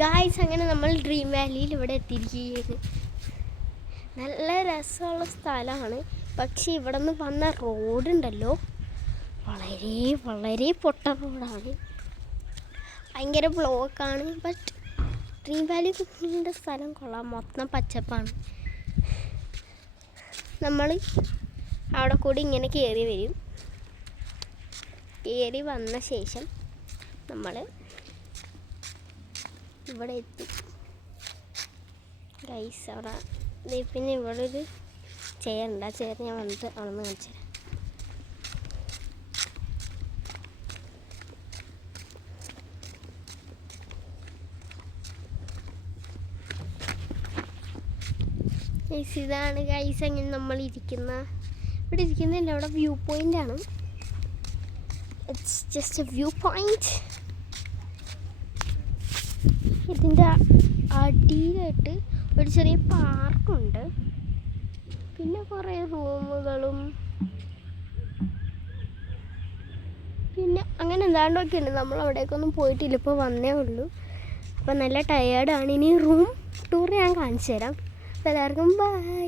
Guys, അങ്ങനെ നമ്മൾ dream വാലിയിൽ ഇവിടെ എത്തിയിരിക്കുകയാണ്. നല്ല രസമുള്ള സ്ഥലമാണ്. പക്ഷേ ഇവിടെ നിന്ന് വന്ന റോഡുണ്ടല്ലോ, വളരെ വളരെ പൊട്ട റോഡാണ്. ഭയങ്കര ബ്ലോക്കാണ്. ബട്ട് ഡ്രീം വാലിയുടെ സ്ഥലം കൊള്ളാം. മൊത്തം പച്ചപ്പാണ്. നമ്മൾ അവിടെ കൂടി ഇങ്ങനെ കയറി വരും. കയറി വന്ന ശേഷം നമ്മൾ ഇവിടെ എത്തി. ഗൈസ്, അവിടെ പിന്നെ ഇവിടെ ഒരു ചെയറുണ്ട്. ആ ചെയർ ഞാൻ വന്നിട്ട് അവിടെ നിന്ന് കാണിച്ചു തരാം. ഗൈസ്, ഇതാണ് ഗൈസ് അങ്ങനെ നമ്മൾ ഇരിക്കുന്ന. ഇവിടെ ഇരിക്കുന്നില്ല, അവിടെ വ്യൂ പോയിൻ്റ് ആണ്. It's just A view point. ഇതിൻ്റെ അടിയിലായിട്ട് ഒരു ചെറിയ പാർക്കുണ്ട്. പിന്നെ കുറേ റൂമുകളും പിന്നെ അങ്ങനെ എന്താണ്ടൊക്കെ ഉണ്ട്. നമ്മൾ അവിടേക്കൊന്നും പോയിട്ടില്ല, ഇപ്പോൾ വന്നേ ഉള്ളൂ. അപ്പോൾ നല്ല ടയേർഡാണ്. ഇനി റൂം ടൂർ ഞാൻ കാണിച്ചു തരാം. എല്ലാവർക്കും ബൈ.